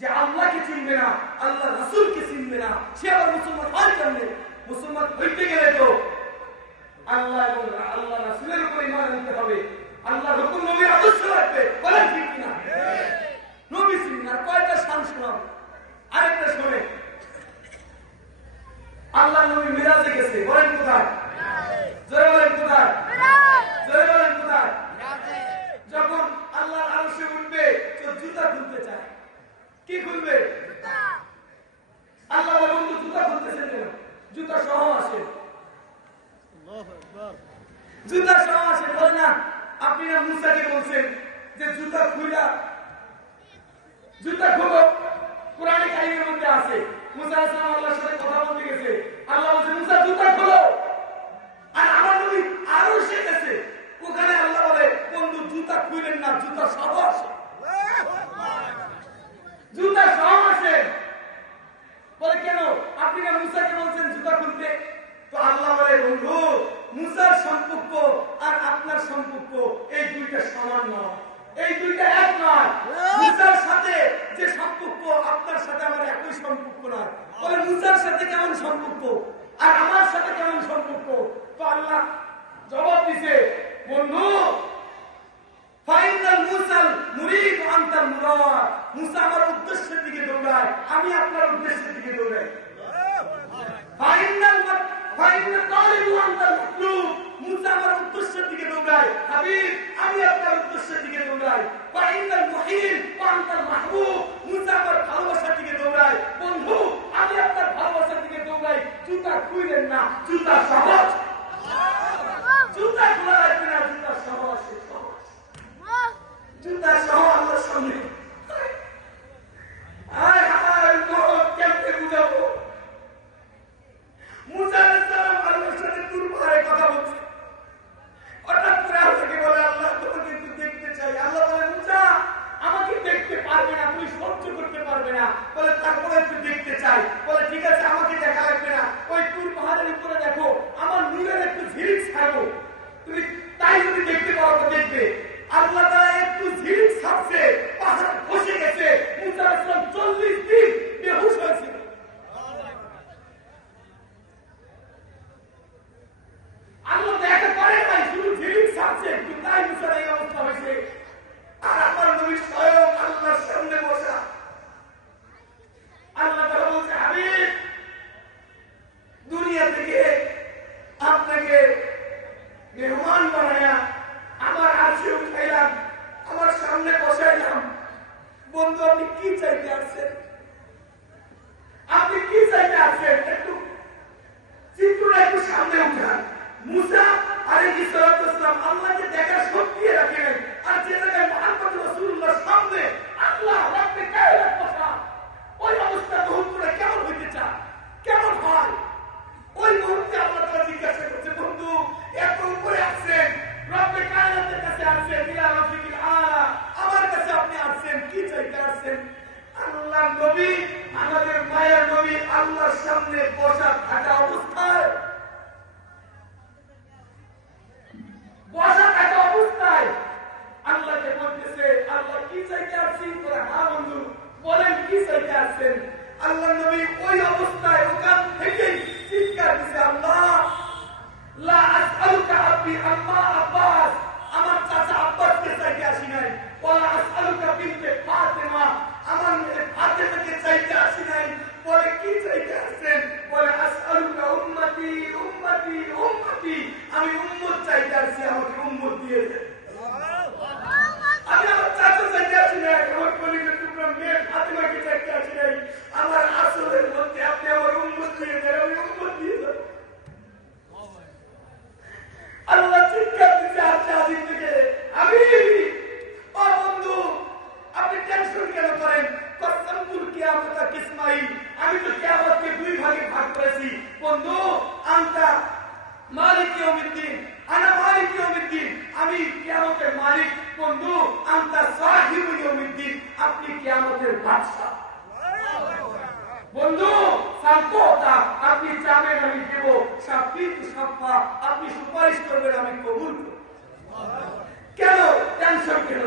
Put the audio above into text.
যে আল্লাহকে চিনবে না, আল্লাহ রাসূলকে চিনবে না, সে আবার মুসলমান হয় কেমনে? মুসলমান হইতে গেলে তো আল্লাহ এবং আল্লাহ রাসূলের উপর ঈমান আনতে হবে, আল্লাহর হুকুম নবীর আদর্শ রাখবে। বলেন ঠিক কিনা? নবী চিনবে না, কয়টা শান শোনাব। আরেকটা শোনে, আল্লাহ নবী মিরাজে গেছে, বলেন কোথায়? জোরে বলেন কোথায়? জোরে বলেন কোথায়? যখন আল্লাহর আরশে উঠবে তো জুতা খুলতে চায়। কি খুলবে? আল্লাহ বন্ধু জুতা খুলতেছেন কেন? জুতা সহ আসে, জুতা সহ আসে। বলে না, আপনি না মুসাকে বলছেন যে জুতা খুইলা, জুতা খুলো। কোরআনে কারিমের মধ্যে আছে, মুসা আলাইহিস সালাম আল্লাহর সাথে কথা বলতে গেছে, আল্লাহ বলছে মুসা জুতা খুলো। আর আমার নবী আরশে গেছে, ওখানে আল্লাহ বলে বন্ধু জুতা খুইলেন না, জুতা সহ আসে, জুতা সহ আসে। বলে কেন? আপনি না মুসাকে বলছেন জুতা খুলতে। তো আল্লাহ বলে বন্ধু মুসার সম্পর্ক আর আপনার সম্পর্ক এই দুইটা সমান নয়, এই দুইটা এক নয়। মুসার সাথে যে সম্পর্ক আপনার সাথে আমার একই সম্পর্ক নয়। বলে মুসার সাথে কেমন সম্পর্ক আর আমার সাথে কেমন সম্পর্ক? তো আল্লাহ জবাব দিছে, বন্ধু ফাইনাল মুসাল মুরিদ আনতাল মুরাদ। মুসা আমার উদ্দেশ্যের দিকে দৌড়ায়, আমি আপনার উদ্দেশ্যের দিকে দৌড়াই। ফাইনাল তালিবু আনতাল মাতলুব। মুসা আমার উদ্দেশ্যের দিকে দৌড়ায়, হাবিব আমি আপনার উদ্দেশ্যের দিকে দৌড়াই। ফাইনাল মুহিব আনতাল মাহবুব। মুসা আমার ভালোবাসার দিকে দৌড়ায়, বন্ধু আমি আপনার ভালোবাসার দিকে দৌড়াই। জুতা খুইলেন না, জুতা সহজ, জুতা খোলা রাখবে না, জুতা সহজ, জুতা সহ আল্লাহর সামনে। কেমনে বুঝাবো? মুসা আলাইহিস সালাম আল্লাহর সাথে দূর পাহাড়ে কথা বলছে, হঠাৎ করে আল্লাহকে বলে আল্লাহ তোমাকে একটু দেখতে চাই। আল্লাহ বলে মুসা আমাকে দেখতে পারবে না, তুমি সহ্য করতে পারবে না। বলে তারপরে একটু দেখতে চাই। বলে ঠিক আছে আমাকে দেখা লাগবে না, ওই দূর পাহাড়ের উপরে দেখো আমার নূরের একটু ঝিলিক ছাড়বো, তুমি তাই যদি দেখতে পারো তো দেখবে। আল্লাহ তাআলা একটু ঝিলিক ছাড়ছে, পাহাড় খসে গেছে। মুসা আলাইহিস সালাম 40 দিন বেহুশ হয়েছিল। আল্লাহ দেখা করে নাই, শুধু ঝিলিক ছাড়ছে একটু, তাই মুসার এই অবস্থা হয়েছে। আর আমার নবী স্বয়ং আল্লাহর সামনে বসা। আল্লাহ তাআলা বলছে হাবিব দুনিয়া থেকে আপনাকে মেহমান বানায়া আমার আরশে উঠাইলাম, আমার সামনে বসাইলাম। বন্ধু আপনি কি চাইতে আসছেন? আপনি কি চাইতে আসছেন? একটু চিত্রটা একটু সামনে উঠান। মুসা আলাইহিস সালাম আল্লাহকে দেখার শক্তি রাখে নাই, আর যে জায়গায় মুহাম্মদ রাসূলুল্লাহ সামনে আল্লাহ রাব্বে কায়নাত বসা, ওই অবস্থা মুহূর্তটা কেমন হইতে চায়, কেমন হয়? ওই মুহূর্তে আল্লাহ তাআলা জিজ্ঞাসা করছে বন্ধু এত উপরে আসছেন, রাব্বে কায়নাতের কাছে আসছেন, ইলা রাফিকিল আলা, আমার কাছে আপনি আসছেন, কি চাইতে আসছেন? আল্লাহর নবী, আমাদের মায়ের নবী আল্লাহর সামনে বসা থাকা অবস্থায়, বসা থাকা অবস্থায় আল্লাহকে বলতেছে আল্লাহ কি চাইতে আসছেন? বলে হ্যাঁ বন্ধু বলেন কি চাইতে আসছেন? আল্লাহর নবী ওই অবস্থায় ওখান থেকে চিৎকার দিছে, আল্লাহ লা আসআলুকা আব্বি আম্মা আব্বাস, আমার চাচা আব্বাসকে চাইতে আসি নাই। ওয়ালা আসআলুকা বিনতে ফাতেমা, আমার মেয়ে ফাতেমাকে চাইতে আসি নাই। বলে কি চাইতে আসছেন? বলে আসআলুকা উম্মতি উম্মতি উম্মতি, আমি উম্মত চাইতে আসছি, আমাকে উম্মত দিয়ে দেন। আমি আমার চাচা চাইতে আসি নাই, আমার কলিজার টুকরা মেয়ে ফাতেমাকে চাইতে আসি নাই। আমার আসলের মধ্যে আপনি আমার উম্মত দিয়ে দেন, আমি উম্মত দিয়ে দেন। আল্লাহ চিৎকার দিতে আসছে আদিম থেকে, আমি ও বন্ধু আপনি টেনশন কেন করেন? কসমতুল কিয়ামতা কিসমাই, আমি তো কিয়ামতকে দুই ভাগে ভাগ করেছি। বন্ধু আনতা মালিক ইয়াউমিদ্দিন, আনা মালিক ইয়াউমিদ্দিন, আমি কিয়ামতের মালিক। বন্ধু আনতা সাহিবু ইয়াউমিদ্দিন, আপনি কিয়ামতের বাদশা। বন্ধু সান্তোতা, আপনি চাবেন আমি দেব, সাফিত সাফা, আপনি সুপারিশ করবেন আমি কবুল করব। কেন টেনশন কেন?